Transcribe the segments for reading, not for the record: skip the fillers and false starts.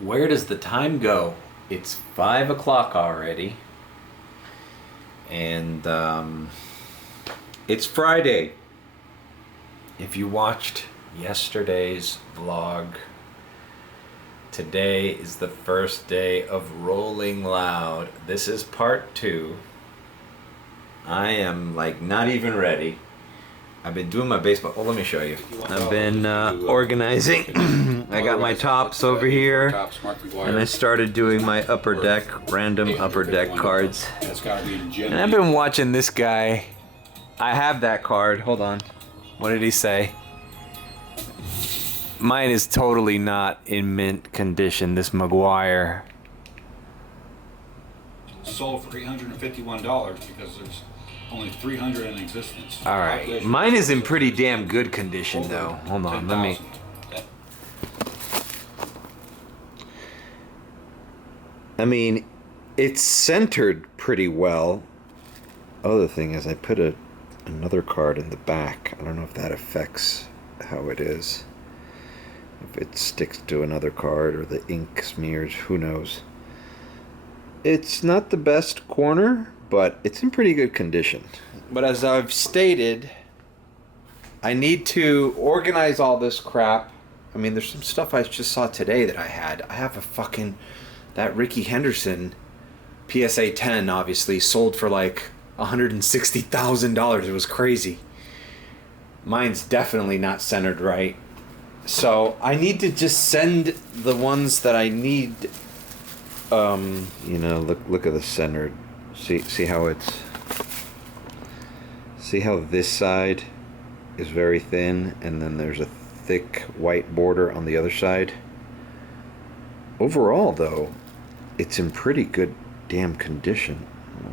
Where does the time go? It's 5 o'clock already. And it's Friday. If you watched yesterday's vlog, today is the first day of Rolling Loud. This is part 2. I am like not even ready. I've been doing my baseball. Oh, let me show you. I've been organizing. I got my tops over here, and I started doing my upper deck, random upper deck cards. And I've been watching this guy. I have that card. Hold on. What did he say? Mine is totally not in mint condition. This McGuire. Sold for $851 because there's only 300 in existence. All right, mine is in pretty damn good condition though. Hold on, let me. I mean, it's centered pretty well. Other thing is, I put another card in the back. I don't know if that affects how it is. If it sticks to another card or the ink smears, who knows. It's not the best corner, but it's in pretty good condition. But as I've stated, I need to organize all this crap. I mean, there's some stuff I just saw today that I had. I have a fucking, that Ricky Henderson PSA 10, obviously, sold for like $160,000. It was crazy. Mine's definitely not centered right. So I need to just send the ones that I need. You know, look at the centered. See how it's. See how this side is very thin, and then there's a thick white border on the other side. Overall, though, it's in pretty good damn condition.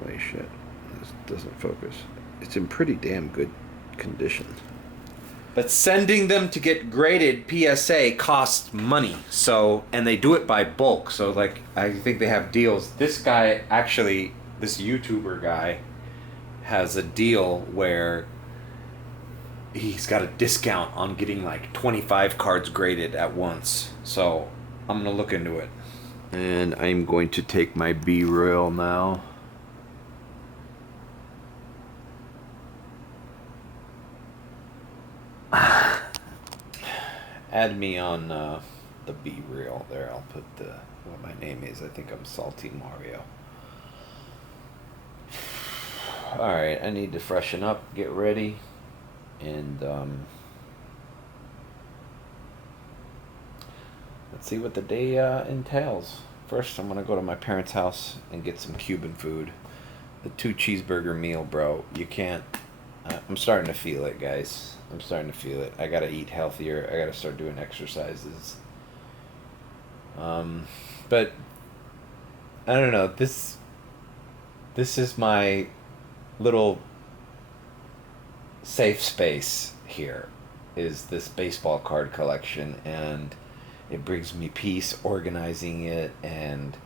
Holy shit! This doesn't focus. It's in pretty damn good condition. But sending them to get graded PSA costs money. So, and they do it by bulk. So, like, I think they have deals. This guy, actually, this YouTuber guy, has a deal where he's got a discount on getting like 25 cards graded at once. So, I'm going to look into it. And I'm going to take my B-roll now. Add me on the B-reel there. I'll put what my name is. I think I'm Salty Mario. Alright, I need to freshen up, get ready, and let's see what the day entails. First, I'm going to go to my parents' house and get some Cuban food. The 2 cheeseburger meal, bro. You can't... I'm starting to feel it, guys. I'm starting to feel it. I gotta eat healthier. I gotta start doing exercises. But I don't know. This is my little safe space here. Is this baseball card collection, and it brings me peace organizing it and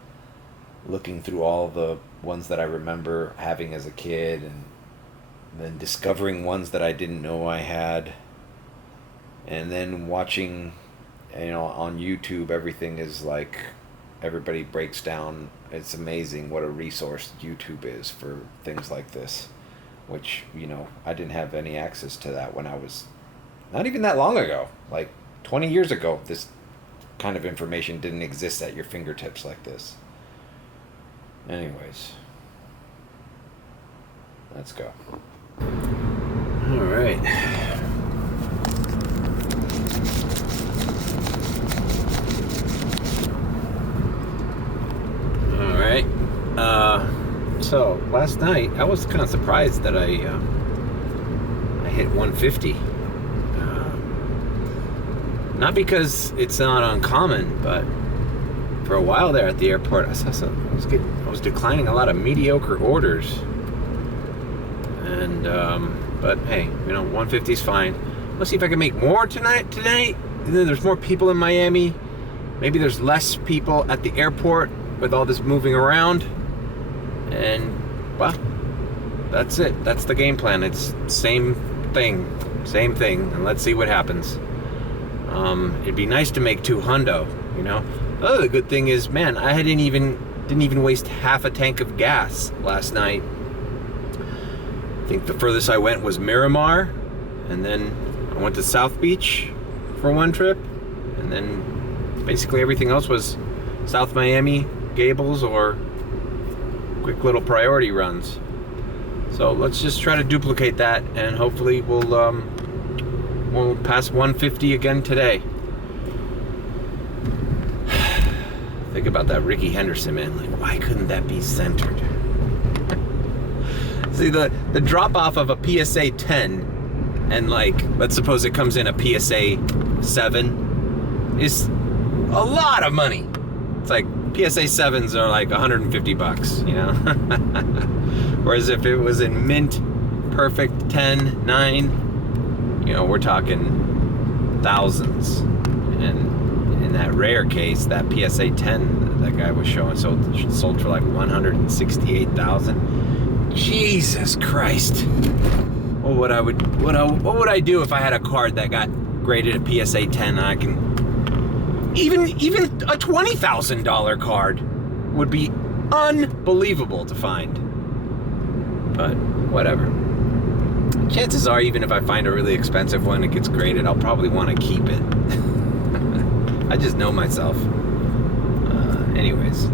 looking through all the ones that I remember having as a kid, and then discovering ones that I didn't know I had, and then watching, you know, on YouTube, everything is like, everybody breaks down. It's amazing what a resource YouTube is for things like this, which, you know, I didn't have any access to that when I was, not even that long ago, like 20 years ago. This kind of information didn't exist at your fingertips like this. Anyways, let's go. All right. All right. So last night I was kind of surprised that I hit 150. Not because it's not uncommon, but for a while there at the airport, I was declining a lot of mediocre orders. And but hey, you know, 150 is fine. Let's see if I can make more tonight. There's more people in Miami. Maybe there's less people at the airport with all this moving around. And well, that's it. That's the game plan. It's same thing, and let's see what happens. It'd be nice to make 2 hundo, you know. The other good thing is, man, I didn't even waste half a tank of gas last night. I think the furthest I went was Miramar, and then I went to South Beach for one trip, and then basically everything else was South Miami, Gables, or quick little priority runs. So let's just try to duplicate that, and hopefully we'll pass 150 again today. Think about that Ricky Henderson, man. Like, why couldn't that be centered? See, the drop off of a PSA 10 and, like, let's suppose it comes in a PSA 7 is a lot of money. It's like PSA 7s are like $150, you know? Whereas if it was in mint, perfect 10, 9, you know, we're talking thousands. And in that rare case, that PSA 10 that guy was showing sold for like 168,000. Jesus Christ! What would I do if I had a card that got graded a PSA 10? I can even a $20,000 card would be unbelievable to find. But whatever. Chances are, even if I find a really expensive one, it gets graded, I'll probably want to keep it. I just know myself. Anyways.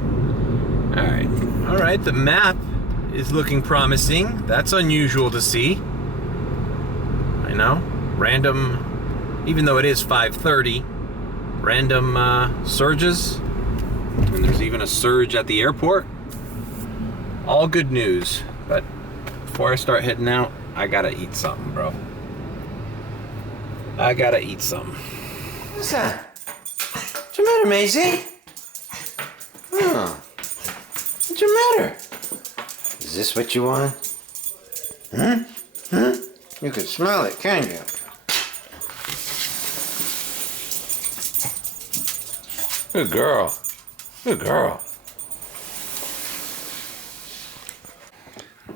Alright, the map is looking promising. That's unusual to see. I know. Random, even though it is 5:30, random surges. And there's even a surge at the airport. All good news. But before I start heading out, I gotta eat something, bro. I gotta eat something. What's that? What's the matter, Maisie? Oh. What's the matter? Is this what you want? Huh? You can smell it, can't you? Good girl. Good girl.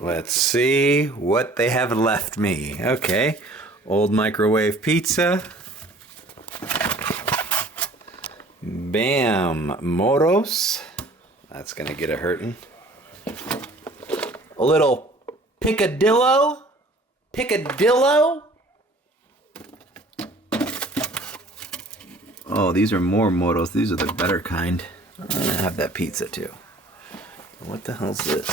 Let's see what they have left me. Okay. Old microwave pizza. Bam. Moros. That's gonna get a hurtin'. A little picadillo. Oh, these are more moros. These are the better kind. I'm gonna have that pizza too. What the hell's this?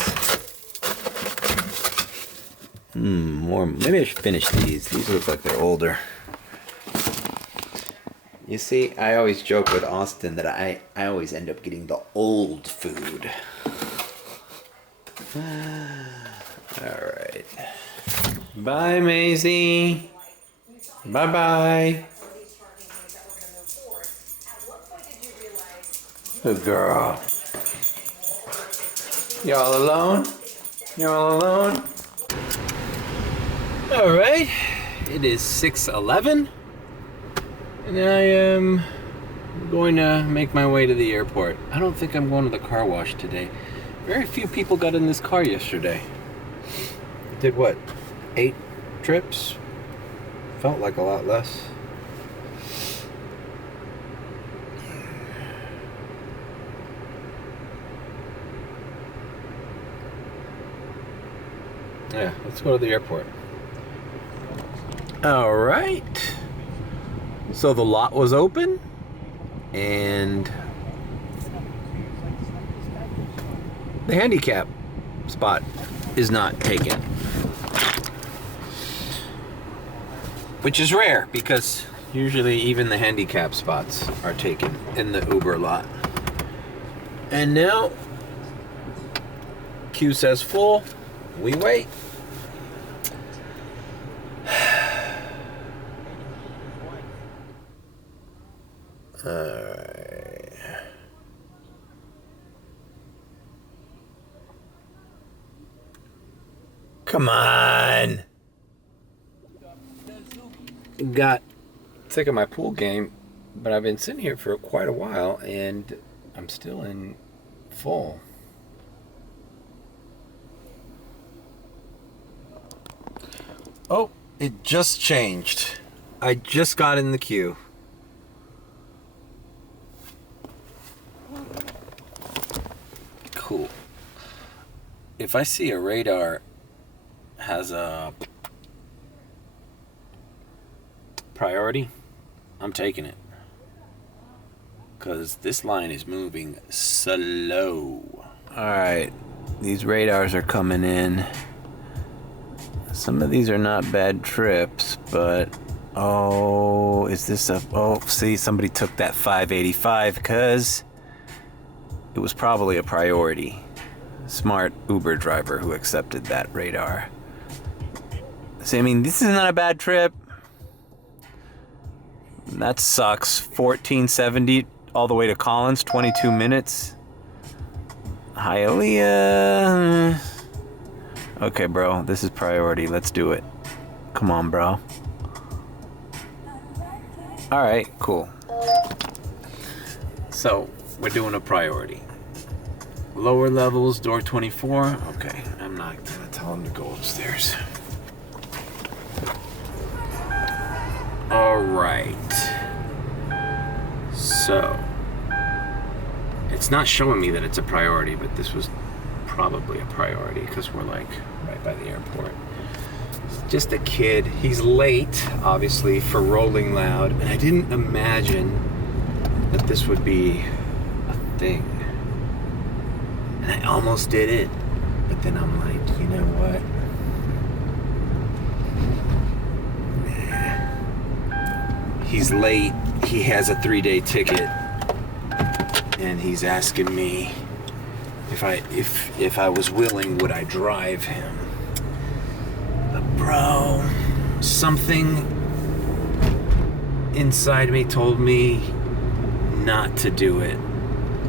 More. Maybe I should finish these. These look like they're older. You see, I always joke with Austin that I always end up getting the old food. Alright. Bye, Maisie. Bye-bye. Good girl. Y'all alone? Y'all alone? Alright. It is 6:11. And I am going to make my way to the airport. I don't think I'm going to the car wash today. Very few people got in this car yesterday. Did what? 8 trips? Felt like a lot less. Yeah, let's go to the airport. All right. So the lot was open, and the handicap spot is not taken. Which is rare, because usually even the handicap spots are taken in the Uber lot. And now, queue says full. We wait. Alright. Come on. Got sick of my pool game, but I've been sitting here for quite a while and I'm still in full. Oh, it just changed. I just got in the queue. cool. If I see a radar has a priority, I'm taking it. Because this line is moving slow. Alright, these radars are coming in. Some of these are not bad trips, but... Oh, is this a... Oh, see, somebody took that 585 because it was probably a priority. Smart Uber driver who accepted that radar. See, I mean, this is not a bad trip. That sucks. 1470 all the way to Collins, 22 minutes. Hialeah. Okay, bro, this is priority. Let's do it. Come on, bro. All right, cool. So, we're doing a priority. Lower levels, door 24. Okay, I'm not gonna tell him to go upstairs. All right. So, it's not showing me that it's a priority, but this was probably a priority because we're like right by the airport. He's just a kid. He's late, obviously, for Rolling Loud, and I didn't imagine that this would be a thing. And I almost did it, but then I'm like, you know what? Nah. He's late. He has a 3-day ticket, and he's asking me if I was willing, would I drive him? But bro, something inside me told me not to do it.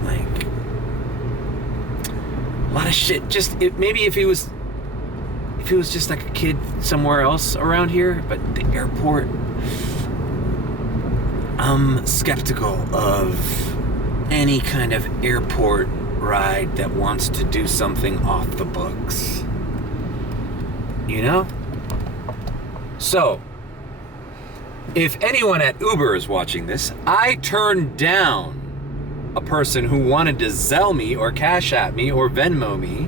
Like a lot of shit. Just maybe if he was just like a kid somewhere else around here, but the airport. I'm skeptical of any kind of airport ride that wants to do something off the books. You know? So, if anyone at Uber is watching this, I turned down a person who wanted to Zelle me or Cash App me or Venmo me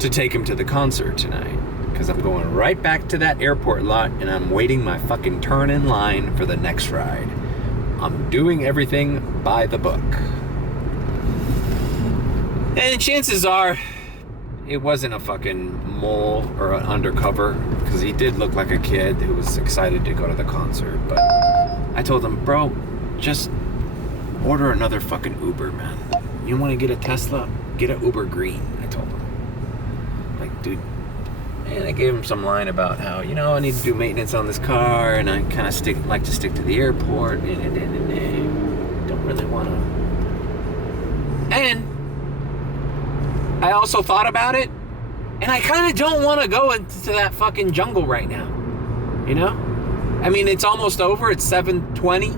to take him to the concert tonight. Because I'm going right back to that airport lot and I'm waiting my fucking turn in line for the next ride. I'm doing everything by the book. And chances are it wasn't a fucking mole or an undercover, because he did look like a kid who was excited to go to the concert. But I told him, bro, just order another fucking Uber, man. You want to get a Tesla? Get an Uber Green, I told him. Like, dude. And I gave him some line about how, you know, I need to do maintenance on this car, and I kind of like to stick to the airport. Don't really want to. And I also thought about it, and I kind of don't want to go into that fucking jungle right now. You know? I mean, it's almost over. It's 7:20,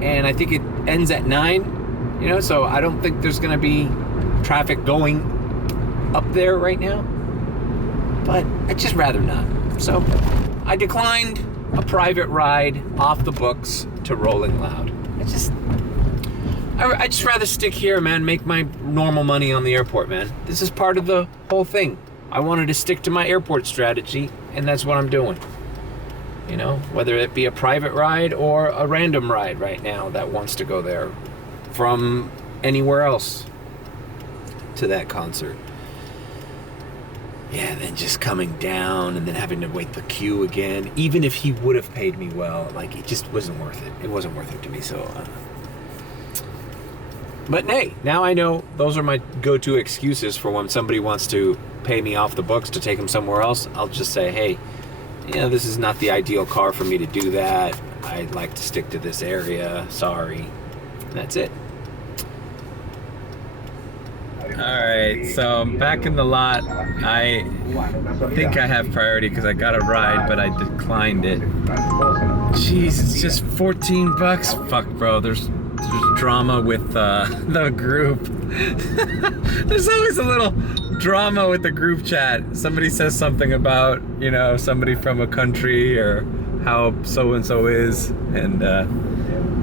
and I think it ends at 9. You know, so I don't think there's going to be traffic going up there right now. But I'd just rather not. So I declined a private ride off the books to Rolling Loud. I'd just rather stick here, man, make my normal money on the airport, man. This is part of the whole thing. I wanted to stick to my airport strategy, and that's what I'm doing. You know, whether it be a private ride or a random ride right now that wants to go there from anywhere else to that concert. Yeah, then just coming down and then having to wait the queue again. Even if he would have paid me well, like, it just wasn't worth it. It wasn't worth it to me, so... But hey, now I know those are my go-to excuses for when somebody wants to pay me off the books to take them somewhere else. I'll just say, hey, you know, this is not the ideal car for me to do that. I'd like to stick to this area. Sorry. And that's it. Alright, so I'm back in the lot. I think I have priority because I got a ride, but I declined it. Jeez, it's just $14. Fuck, bro. There's drama with the group. There's always a little drama with the group chat. Somebody says something about, you know, somebody from a country or how so-and-so is, and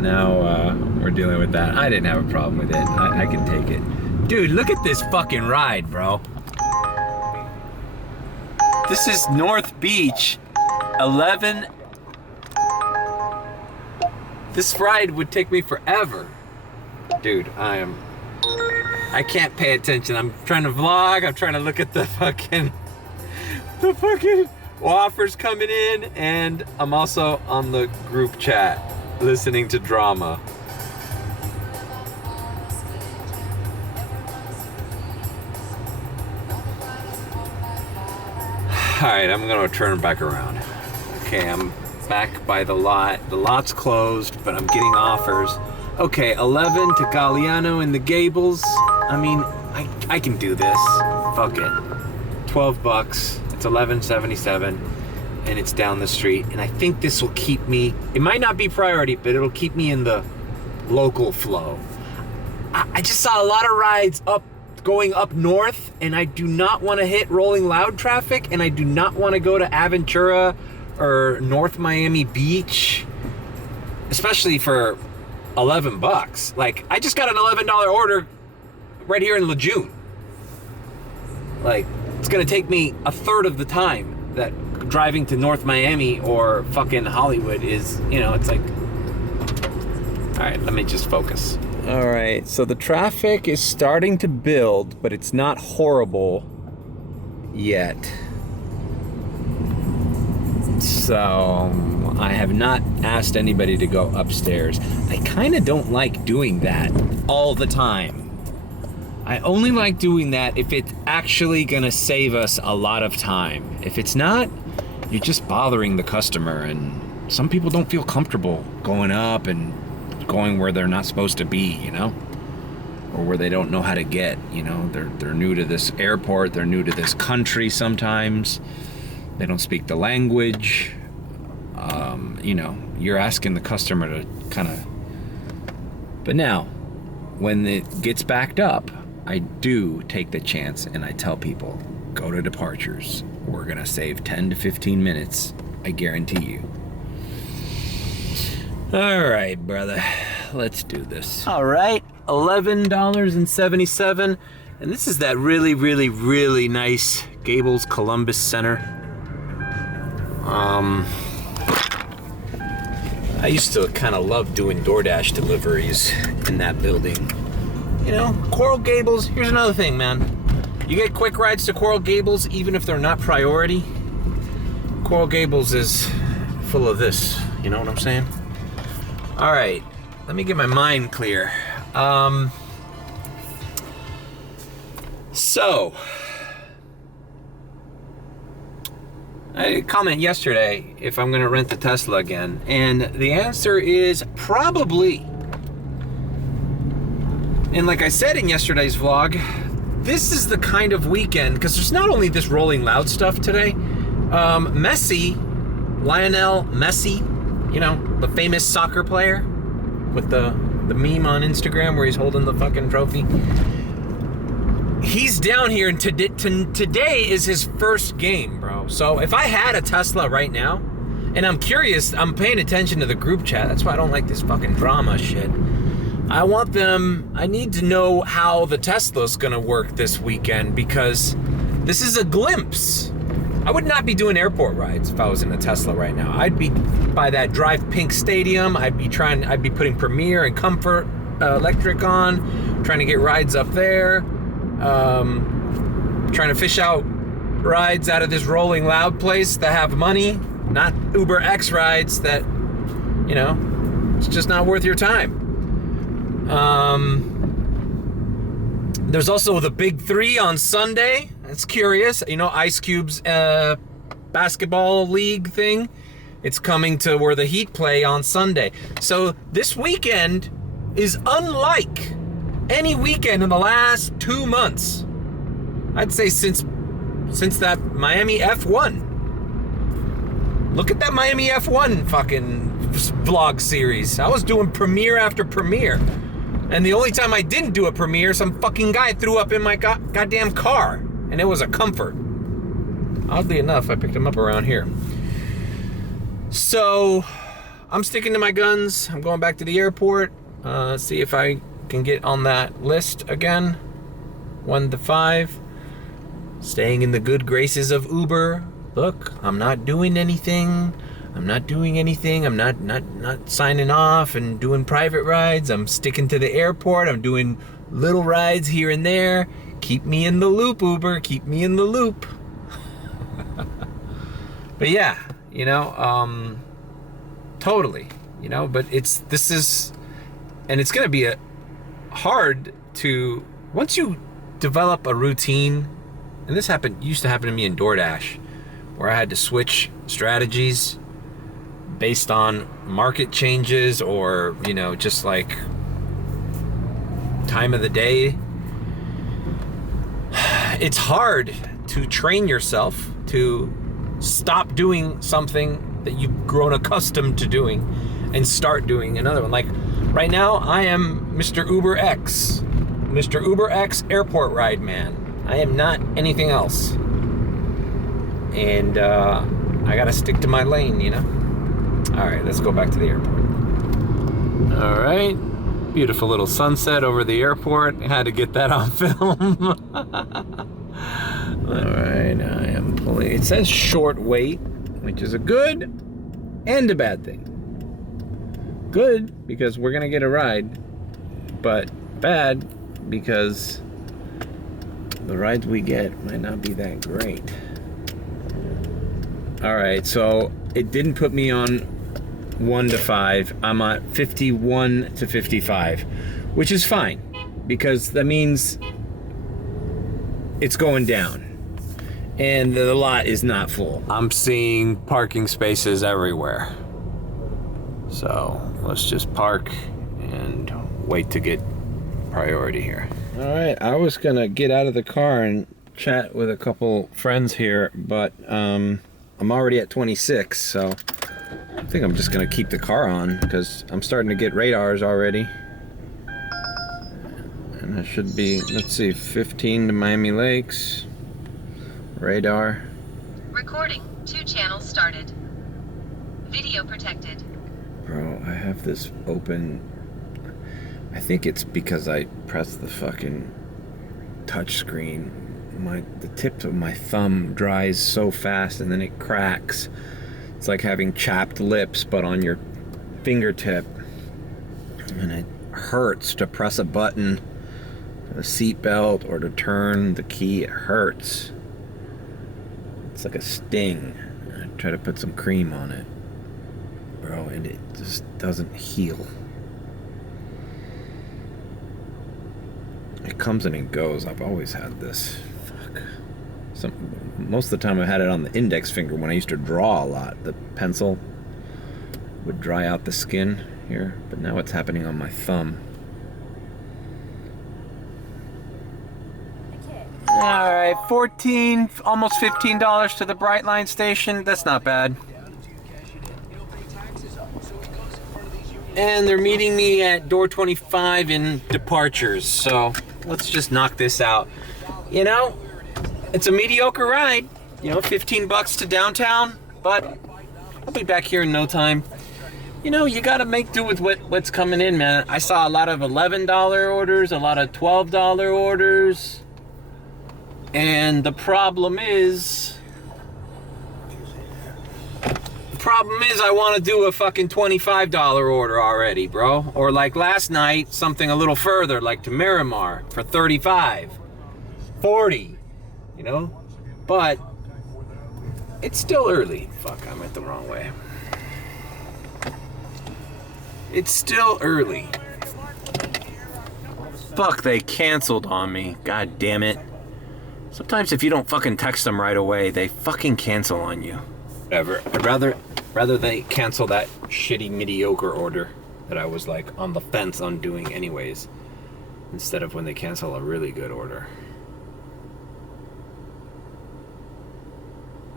now we're dealing with that. I didn't have a problem with it. I can take it. Dude, look at this fucking ride, bro. This is North Beach, 11. This ride would take me forever. Dude, I can't pay attention. I'm trying to vlog. I'm trying to look at the fucking offers coming in, and I'm also on the group chat listening to drama. All right, I'm gonna turn back around. Okay, I'm back by the lot. The lot's closed, but I'm getting offers. Okay, 11 to Galliano in the Gables. I mean, I can do this. Fuck it. 12 bucks. It's $11.77, and it's down the street. And I think this will keep me. It might not be priority, but it'll keep me in the local flow. I just saw a lot of rides going up north, and I do not want to hit Rolling Loud traffic, and I do not want to go to Aventura or North Miami Beach, especially for 11 bucks. Like, I just got an $11 order right here in Lejeune. Like, it's gonna take me a third of the time that driving to North Miami or fucking Hollywood is, it's like, all right, let me just focus. All right, so the traffic is starting to build, but it's not horrible yet. So I have not asked anybody to go upstairs. I kind of don't like doing that all the time. I only like doing that if it's actually gonna save us a lot of time. If it's not, you're just bothering the customer, and some people don't feel comfortable going up and going where they're not supposed to be, or where they don't know how to get, they're new to this airport, they're new to this country sometimes, they don't speak the language, you're asking the customer to kind of, but now, when it gets backed up, I do take the chance and I tell people, go to departures, we're gonna save 10 to 15 minutes, I guarantee you. All right, brother, let's do this. All right, $11.77, and this is that really, really, really nice Gables Columbus Center. I used to kind of love doing DoorDash deliveries in that building. Coral Gables, here's another thing, man. You get quick rides to Coral Gables even if they're not priority. Coral Gables is full of this, you know what I'm saying? All right, let me get my mind clear. So, I comment yesterday if I'm gonna rent the Tesla again, and the answer is probably. And like I said in yesterday's vlog, this is the kind of weekend, because there's not only this Rolling Loud stuff today, Lionel Messi, the famous soccer player with the meme on Instagram where he's holding the fucking trophy. He's down here, and today is his first game, bro. So if I had a Tesla right now, and I'm curious, I'm paying attention to the group chat. That's why I don't like this fucking drama shit. I need to know how the Tesla's gonna work this weekend, because this is a glimpse. I would not be doing airport rides if I was in a Tesla right now. I'd be by that Drive Pink Stadium. I'd be putting Premier and Comfort Electric on, trying to get rides up there, trying to fish out rides out of this Rolling Loud place that have money, not Uber X rides that, it's just not worth your time. There's also the Big Three on Sunday. It's curious, Ice Cube's basketball league thing. It's coming to where the Heat play on Sunday. So this weekend is unlike any weekend in the last 2 months. I'd say since that Miami F1. Look at that Miami F1 fucking vlog series. I was doing premiere after premiere. And the only time I didn't do a premiere, some fucking guy threw up in my goddamn car. And it was a Comfort. Oddly enough, I picked him up around here. So, I'm sticking to my guns. I'm going back to the airport. See if I can get on that list again. 1 to 5. Staying in the good graces of Uber. Look, I'm not doing anything. I'm not signing off and doing private rides. I'm sticking to the airport. I'm doing little rides here and there. Keep me in the loop, Uber. Keep me in the loop. But yeah, you know, totally, you know, but it's going to be hard to, once you develop a routine, and this used to happen to me in DoorDash, where I had to switch strategies based on market changes or, you know, just like time of the day. It's hard to train yourself to stop doing something that you've grown accustomed to doing and start doing another one. Like right now, I am Mr. Uber X airport ride man. I am not anything else. And I gotta stick to my lane, you know? All right, let's go back to the airport. All right, beautiful little sunset over the airport. I had to get that on film. All right, I am pulling. It says short wait, which is a good and a bad thing. Good, because we're gonna get a ride, but bad, because the rides we get might not be that great. All right, so it didn't put me on 1 to 5. I'm at 51 to 55, which is fine, because that means it's going down and the lot is not full. I'm seeing parking spaces everywhere. So let's just park and wait to get priority here. All right, I was gonna get out of the car and chat with a couple friends here, but I'm already at 26, so I think I'm just gonna keep the car on because I'm starting to get radars already. And it should be, let's see, 15 to Miami Lakes. Radar. Recording. 2 channels started. Video protected. Bro, I have this open. I think it's because I pressed the fucking touch screen. The tip of my thumb dries so fast and then it cracks. It's like having chapped lips, but on your fingertip. And it hurts to press a button, a seatbelt, or to turn the key. It hurts. It's like a sting. I try to put some cream on it, bro, and it just doesn't heal. It comes and it goes. I've always had this. Fuck. Most of the time I had it on the index finger when I used to draw a lot. The pencil would dry out the skin here, but now it's happening on my thumb. All right, $14, almost $15 to the Brightline station. That's not bad. And they're meeting me at door 25 in departures. So let's just knock this out. You know, it's a mediocre ride. You know, $15 to downtown, but I'll be back here in no time. You know, you gotta make do with what's coming in, man. I saw a lot of $11 orders, a lot of $12 orders. And the problem is I want to do a fucking $25 order already, bro. Or like last night, something a little further, like to Miramar for $35, $40, you know? But it's still early. Fuck, I went the wrong way. It's still early. Fuck, they canceled on me. God damn it. Sometimes if you don't fucking text them right away, they fucking cancel on you. Whatever. I'd rather they cancel that shitty mediocre order that I was like on the fence on doing anyways, instead of when they cancel a really good order.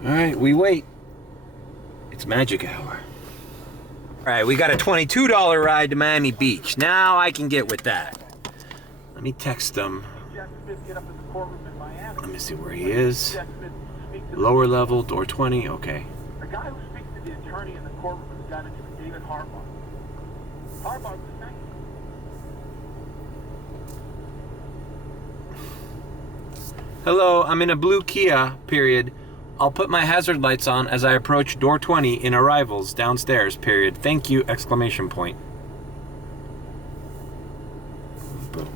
All right, we wait. It's magic hour. All right, we got a $22 ride to Miami Beach. Now I can get with that. Let me text them. Let me see where he is. Lower level, door 20, okay. The guy who speaks to the attorney in the courtroom is a guy named David Harbaugh. Harbaugh's the same. Hello, I'm in a blue Kia, period. I'll put my hazard lights on as I approach door 20 in arrivals downstairs, period. Thank you, exclamation point. Boom.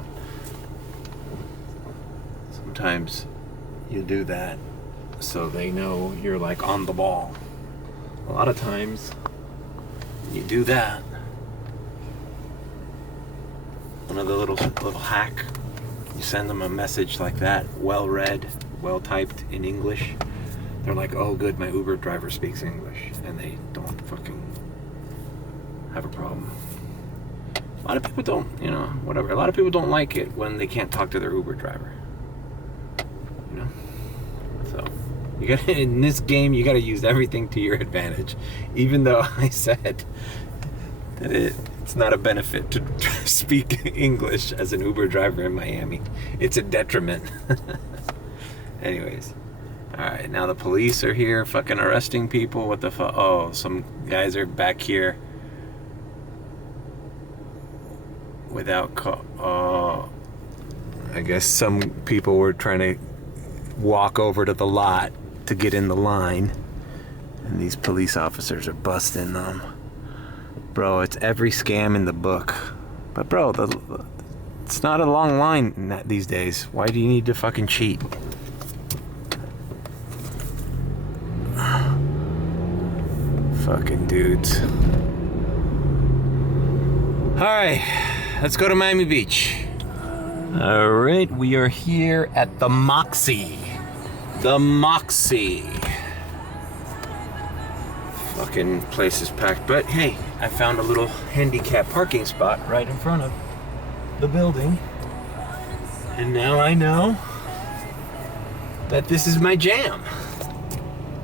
Sometimes you do that so they know you're like on the ball. A lot of times you do that. Another little hack. You send them a message like that, well read, well typed in English. They're like, oh good, my Uber driver speaks English. And they don't fucking have a problem. A lot of people don't, you know, whatever. A lot of people don't like it when they can't talk to their Uber driver. You know? So, you gotta, in this game, you gotta use everything to your advantage. Even though I said that it's not a benefit to speak English as an Uber driver in Miami. It's a detriment. Anyways. Alright, now the police are here fucking arresting people. What the fuck? Oh, some guys are back here without oh, I guess some people were trying to walk over to the lot to get in the line. And these police officers are busting them. Bro, it's every scam in the book. But bro, it's not a long line these days. Why do you need to fucking cheat? Fucking dudes. Alright, let's go to Miami Beach. Alright, we are here at the Moxie. The Moxie. Fucking place is packed, but hey, I found a little handicap parking spot right in front of the building. And now I know that this is my jam.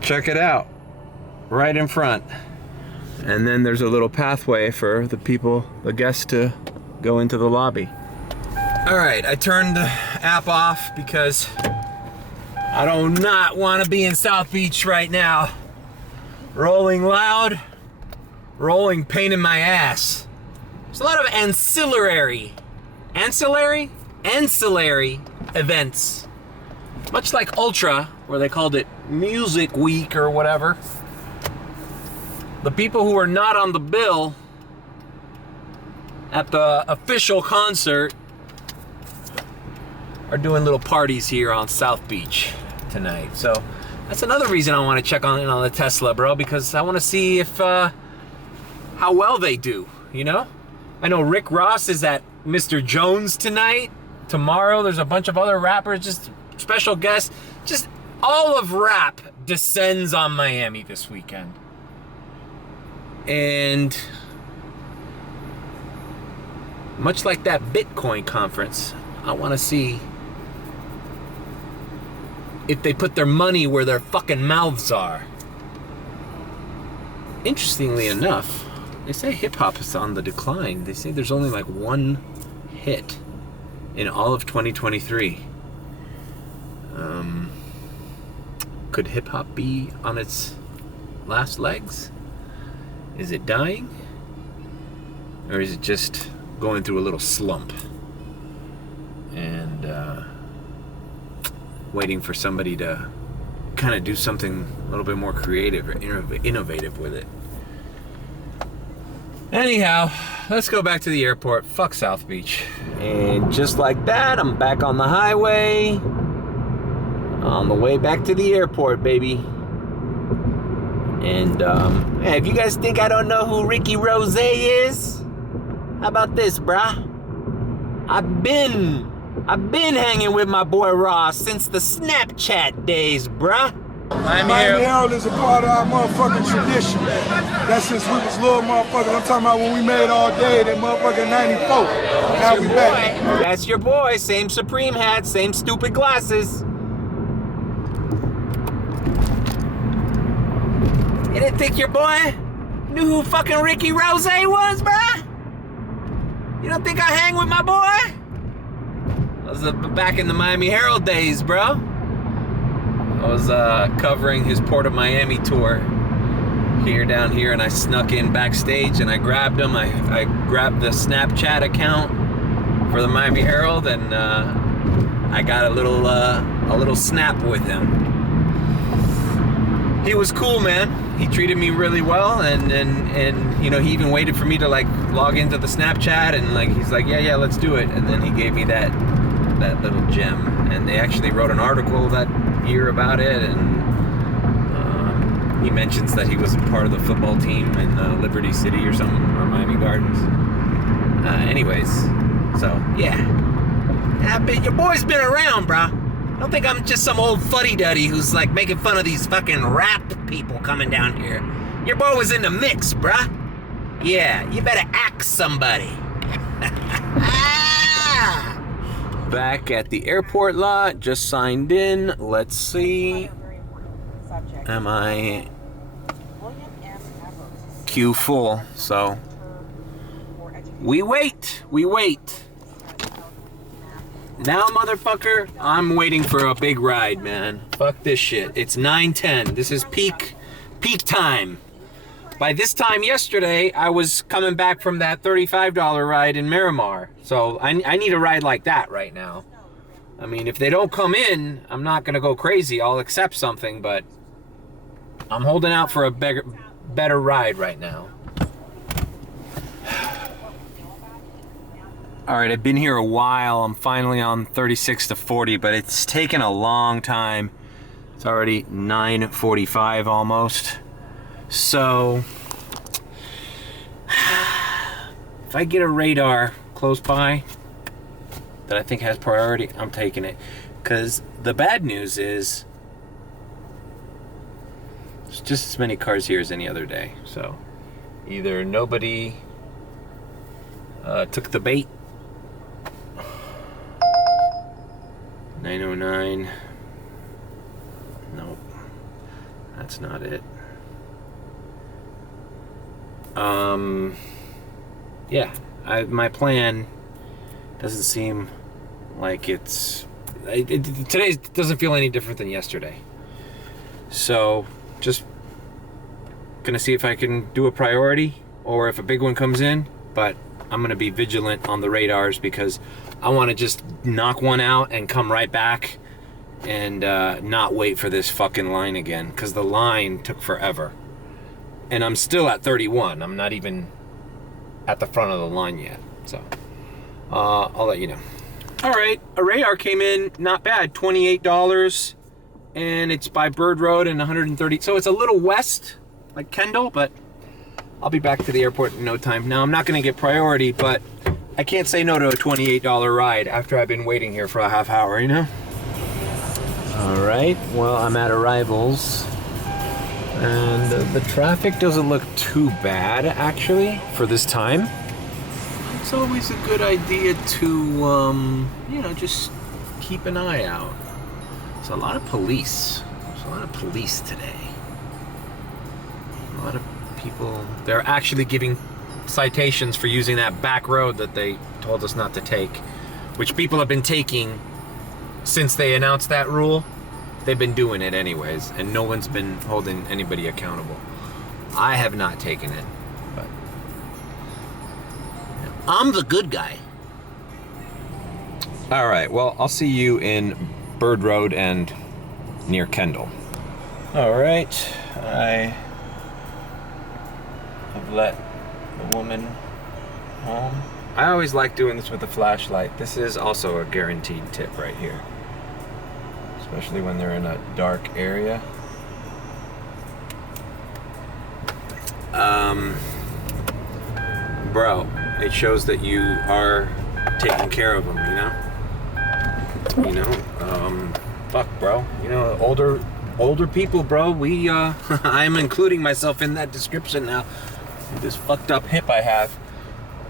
Check it out. Right in front. And then there's a little pathway for the people, the guests, to go into the lobby. Alright, I turned the app off because I do not want to be in South Beach right now. Rolling loud, rolling pain in my ass. There's a lot of ancillary events. Much like Ultra, where they called it Music Week or whatever. The people who are not on the bill at the official concert are doing little parties here on South Beach tonight. So that's another reason I want to check on the Tesla, bro, because I want to see if how well they do, you know? I know Rick Ross is at Mr. Jones tonight. Tomorrow there's a bunch of other rappers, just special guests. Just all of rap descends on Miami this weekend. And much like that Bitcoin conference, I want to see if they put their money where their fucking mouths are. Interestingly enough, they say hip-hop is on the decline. They say there's only like one hit in all of 2023. Could hip-hop be on its last legs? Is it dying? Or is it just going through a little slump? And waiting for somebody to kind of do something a little bit more creative or innovative with it. Anyhow, let's go back to the airport. Fuck South Beach. And just like that, I'm back on the highway. On the way back to the airport, baby. And hey, if you guys think I don't know who Ricky Rose is, how about this, bruh? I've been hanging with my boy Ross since the Snapchat days, bruh. Miami Herald is a part of our motherfucking tradition, man. That's since we was little motherfuckers. I'm talking about when we made all day, that motherfucking 94. Now we back. That's your boy. Same Supreme hat, same stupid glasses. You didn't think your boy knew who fucking Ricky Rose was, bruh? You don't think I hang with my boy? I was back in the Miami Herald days, bro. I was covering his Port of Miami tour down here, and I snuck in backstage and I grabbed him. I grabbed the Snapchat account for the Miami Herald, and I got a little snap with him. He was cool, man. He treated me really well, and you know, he even waited for me to like log into the Snapchat, and like he's like, yeah, let's do it, and then he gave me that little gem, and they actually wrote an article that year about it, and he mentions that he was a part of the football team in Liberty City or something, or Miami Gardens. Anyways, so yeah, your boy's been around, bro. I don't think I'm just some old fuddy-duddy who's like making fun of these fucking rap people coming down here. Your boy was in the mix, bruh. Yeah, you better ask somebody. Back at the airport lot, just signed in. Let's see. Am I queue full? So we wait. Now, motherfucker, I'm waiting for a big ride, man. Fuck this shit. It's 9:10. This is peak time. By this time yesterday, I was coming back from that $35 ride in Miramar. So I need a ride like that right now. I mean, if they don't come in, I'm not gonna go crazy. I'll accept something, but I'm holding out for a better ride right now. All right, I've been here a while. I'm finally on 36 to 40, but it's taken a long time. It's already 9:45 almost. So, if I get a radar close by that I think has priority, I'm taking it. Because the bad news is, there's just as many cars here as any other day. So, either nobody took the bait, 909. Nope. That's not it. Yeah. My plan doesn't seem like today doesn't feel any different than yesterday. So, just gonna see if I can do a priority or if a big one comes in, but I'm gonna be vigilant on the radars because I want to just knock one out and come right back and not wait for this fucking line again, because the line took forever. And I'm still at 31. I'm not even at the front of the line yet. So I'll let you know. All right, a radar came in, not bad, $28, and it's by Bird Road and 130. So it's a little west, like Kendall, but I'll be back to the airport in no time. Now, I'm not going to get priority, but I can't say no to a $28 ride after I've been waiting here for a half hour, you know? All right, well, I'm at arrivals. And the traffic doesn't look too bad, actually, for this time. It's always a good idea to, just keep an eye out. There's a lot of police. There's a lot of police today. A lot of people, they're actually giving citations for using that back road that they told us not to take, which people have been taking since they announced that rule. They've been doing it anyways, and no one's been holding anybody accountable. I have not taken it, but I'm the good guy. All right, well, I'll see you in Bird Road and near Kendall. All right, I have let the woman home. I always like doing this with a flashlight. This is also a guaranteed tip right here, especially when they're in a dark area. Bro, it shows that you are taking care of them, you know? Fuck, bro. Older people, bro, I'm including myself in that description now. This fucked up hip I have.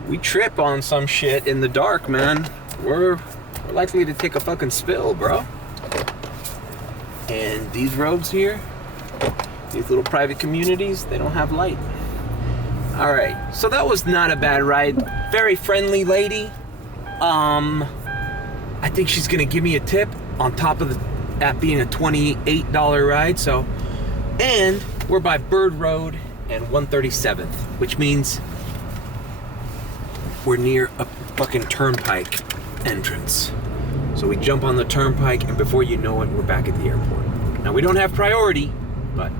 We trip on some shit in the dark, man. We're likely to take a fucking spill, bro. And these roads here, these little private communities, they don't have light. All right, so that was not a bad ride. Very friendly lady. I think she's gonna give me a tip on top of that being a $28 ride. So, and we're by Bird Road and 137th, which means we're near a fucking turnpike entrance. So we jump on the turnpike, and before you know it, we're back at the airport. Now, we don't have priority, but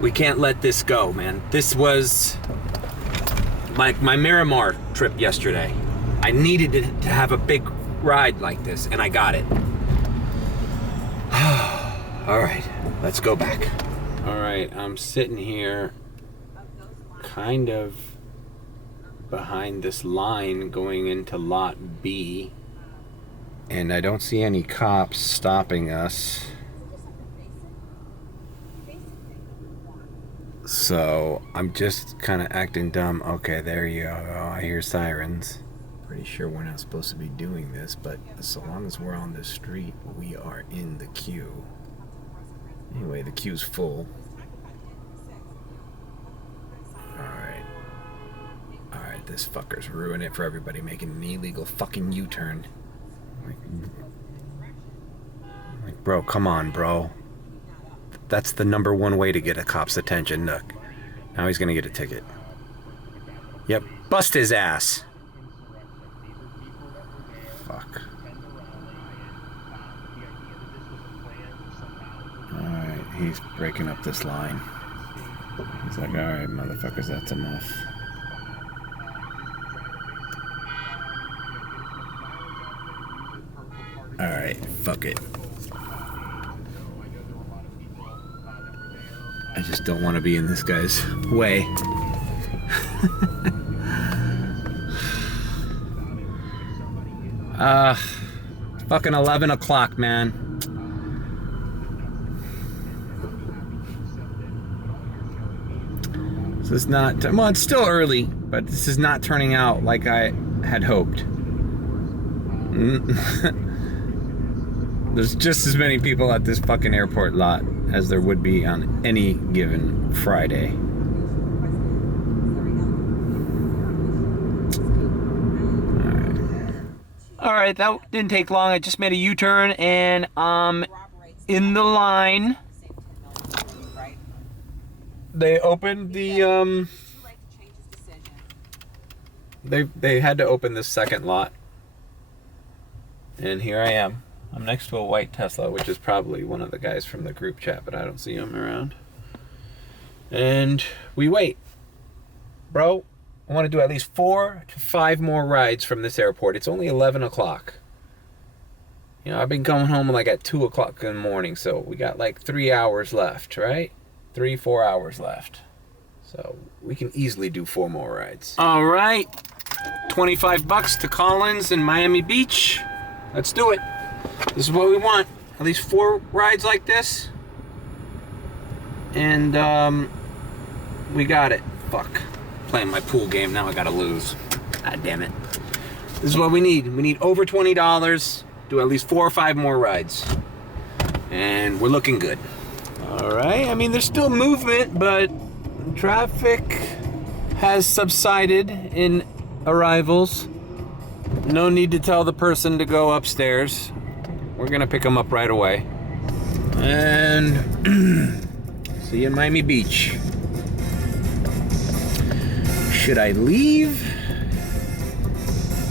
we can't let this go, man. This was like my Miramar trip yesterday. I needed to have a big ride like this, and I got it. All right, let's go back. All right, I'm sitting here kind of behind this line going into lot B, and I don't see any cops stopping us. So I'm just kind of acting dumb. Okay, there you go. I hear sirens. Pretty sure we're not supposed to be doing this, but so long as we're on this street, we are in the queue. Anyway, the queue's full. Alright, this fucker's ruining it for everybody, making an illegal fucking U-turn. Like, bro, come on, bro. That's the number one way to get a cop's attention. Look, now he's gonna get a ticket. Yep, bust his ass. Fuck. Alright, he's breaking up this line. He's like, alright, motherfuckers, that's enough. Alright, fuck it. I just don't want to be in this guy's way. Fucking 11 o'clock, man. This is not, well, it's still early, but this is not turning out like I had hoped. There's just as many people at this fucking airport lot as there would be on any given Friday. Alright, that didn't take long. I just made a U-turn and in the line. They opened the they had to open this second lot. And here I am. I'm next to a white Tesla, which is probably one of the guys from the group chat, but I don't see him around. And we wait. Bro, I want to do at least 4 to 5 more rides from this airport. It's only 11 o'clock. You know, I've been coming home like at 2 o'clock in the morning, so we got like 3 hours left, right? 3-4 hours left. So we can easily do 4 more rides. All right, $25 to Collins and Miami Beach. Let's do it. This is what we want. At least 4 rides like this. And we got it. Fuck. Playing my pool game, now I gotta lose. God damn it. This is what we need. We need over $20. Do at least 4 or 5 more rides. And we're looking good. Alright, I mean, there's still movement, but traffic has subsided in arrivals. No need to tell the person to go upstairs. We're gonna pick them up right away. And see you in Miami Beach. Should I leave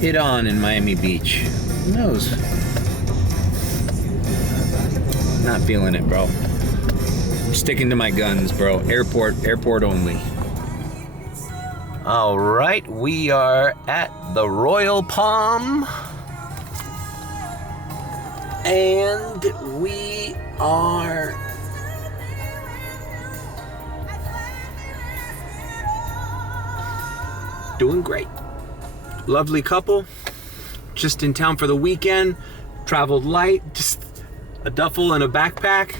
it on in Miami Beach? Who knows? Not feeling it, bro. I'm sticking to my guns, bro. Airport only. All right, we are at the Royal Palm. And we are doing great. Lovely couple, just in town for the weekend, traveled light, just a duffel and a backpack.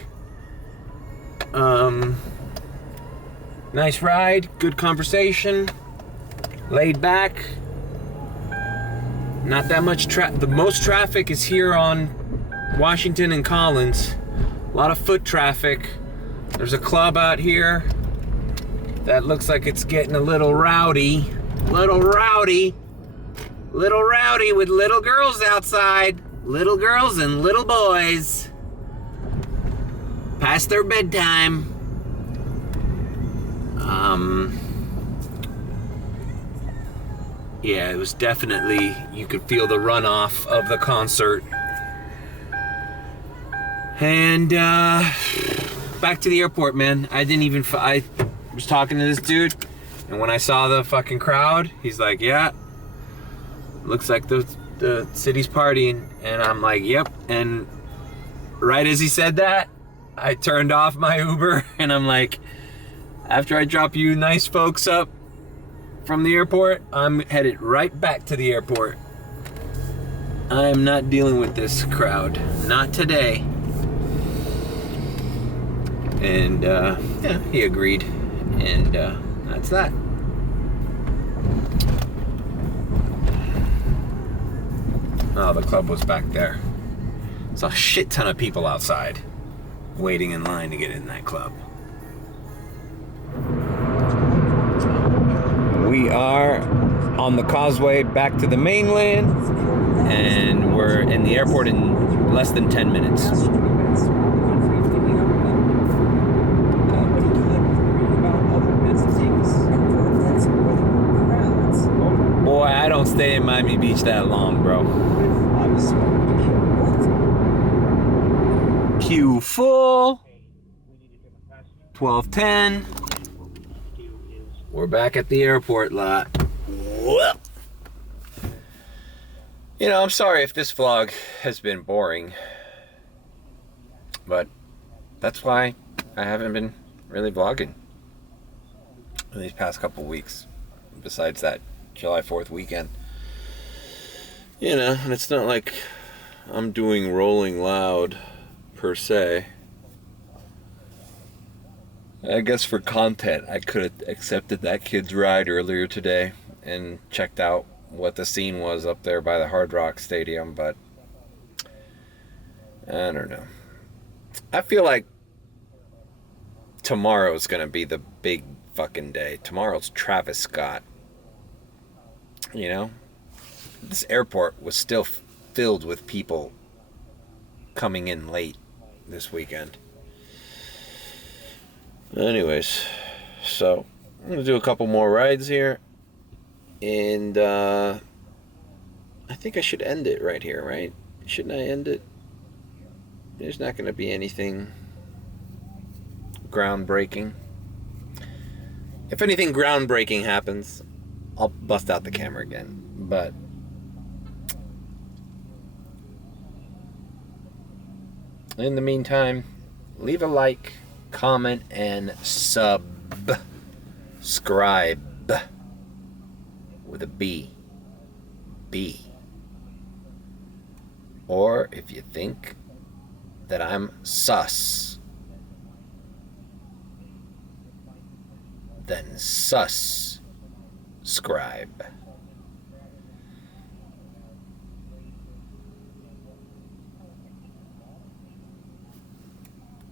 Nice ride, good conversation, laid back. Not that much the most traffic is here on Washington and Collins. A lot of foot traffic. There's a club out here that looks like it's getting a little rowdy. Little rowdy with little girls outside. Little girls and little boys. Past their bedtime. yeah, it was definitely, you could feel the runoff of the concert. And back to the airport, man. I was talking to this dude, and when I saw the fucking crowd, he's like, yeah, looks like the city's partying. And I'm like, yep. And right as he said that, I turned off my Uber, and I'm like, after I drop you nice folks up from the airport, I'm headed right back to the airport. I am not dealing with this crowd. Not today. And yeah, he agreed. And that's that. Oh, the club was back there. Saw a shit ton of people outside waiting in line to get in that club. We are on the causeway back to the mainland, and we're in the airport in less than 10 minutes. Boy, I don't stay in Miami Beach that long, bro. Queue full. 12:10. We're back at the airport lot. Whoop. You know, I'm sorry if this vlog has been boring, but that's why I haven't been really vlogging in these past couple weeks, besides that July 4th weekend. You know, and it's not like I'm doing Rolling Loud per se. I guess for content, I could have accepted that kid's ride earlier today and checked out what the scene was up there by the Hard Rock Stadium, but I don't know. I feel like tomorrow's gonna be the big fucking day. Tomorrow's Travis Scott. You know? This airport was still filled with people coming in late this weekend. Anyways, so I'm gonna do a couple more rides here, and I think I should end it right here, right? Shouldn't I end it? There's not gonna be anything groundbreaking. If anything groundbreaking happens, I'll bust out the camera again, but in the meantime, leave a like, comment, and subscribe with a B. Or if you think that I'm sus, then subscribe.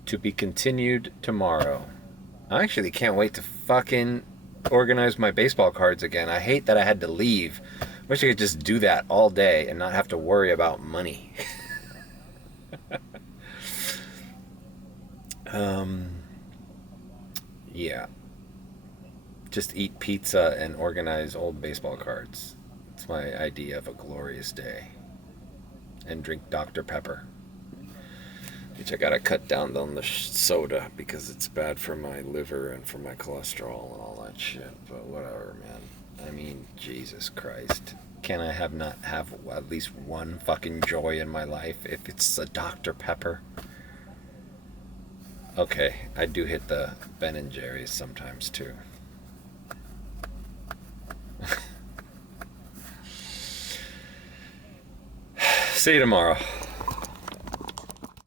To be continued tomorrow. I actually can't wait to fucking organize my baseball cards again. I hate that I had to leave. Wish I could just do that all day and not have to worry about money. Yeah. Just eat pizza and organize old baseball cards. It's my idea of a glorious day. And drink Dr. Pepper. Which I gotta cut down on the soda because it's bad for my liver and for my cholesterol and all that shit. But whatever, man. I mean, Jesus Christ. Can I not have at least one fucking joy in my life if it's a Dr. Pepper? Okay, I do hit the Ben and Jerry's sometimes too. See you tomorrow.